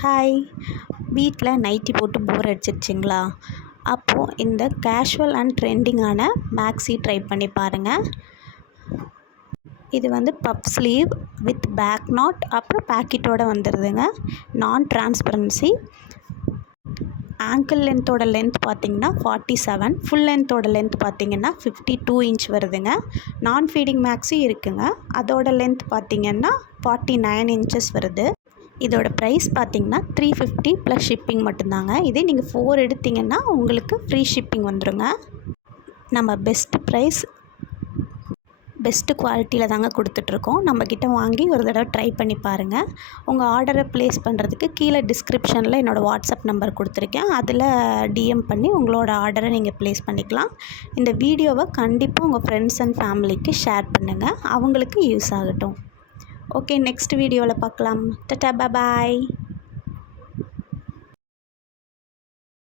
Hi, வீட்டில் nightie போட்டு போர் அடிச்சிருச்சிங்களா? அப்போது இந்த கேஷுவல் அண்ட் ட்ரெண்டிங்கான மேக்ஸி ட்ரை பண்ணி பாருங்கள். இது வந்து பப் ஸ்லீவ் வித் பேக் நாட், அப்புறம் பேக்கெட்டோடு வந்துடுதுங்க. நான் டிரான்ஸ்பரன்சி. ஆங்கிள் லென்த்தோட லென்த் பார்த்திங்கன்னா 47, ஃபுல் லென்த்தோட லென்த் பார்த்திங்கன்னா 52 இன்ச் வருதுங்க. நான் ஃபீடிங் மேக்ஸி இருக்குங்க. அதோட லென்த் பார்த்திங்கன்னா 49 இன்ச்சஸ் வருது. இதோட ப்ரைஸ் பார்த்திங்கன்னா 350 ப்ளஸ் ஷிப்பிங் மட்டும்தாங்க. இதே நீங்கள் 4 எடுத்திங்கன்னா உங்களுக்கு ஃப்ரீ ஷிப்பிங் வந்துடுங்க. நம்ம பெஸ்ட்டு குவாலிட்டியில் தாங்க கொடுத்துட்ருக்கோம். நம்மக்கிட்ட வாங்கி ஒரு தடவை ட்ரை பண்ணி பாருங்கள். உங்கள் ஆர்டரை ப்ளேஸ் பண்ணுறதுக்கு கீழே டிஸ்கிரிப்ஷனில் என்னோடய வாட்ஸ்அப் நம்பர் கொடுத்துருக்கேன். அதில் டிஎம் பண்ணி உங்களோட ஆர்டரை நீங்கள் ப்ளேஸ் பண்ணிக்கலாம். இந்த வீடியோவை கண்டிப்பாக உங்கள் ஃப்ரெண்ட்ஸ் அண்ட் ஃபேமிலிக்கு ஷேர் பண்ணுங்கள். அவங்களுக்கு யூஸ் ஆகட்டும். ஓகே, நெக்ஸ்ட் வீடியோவில் பார்க்கலாம். டாடா, பாய்.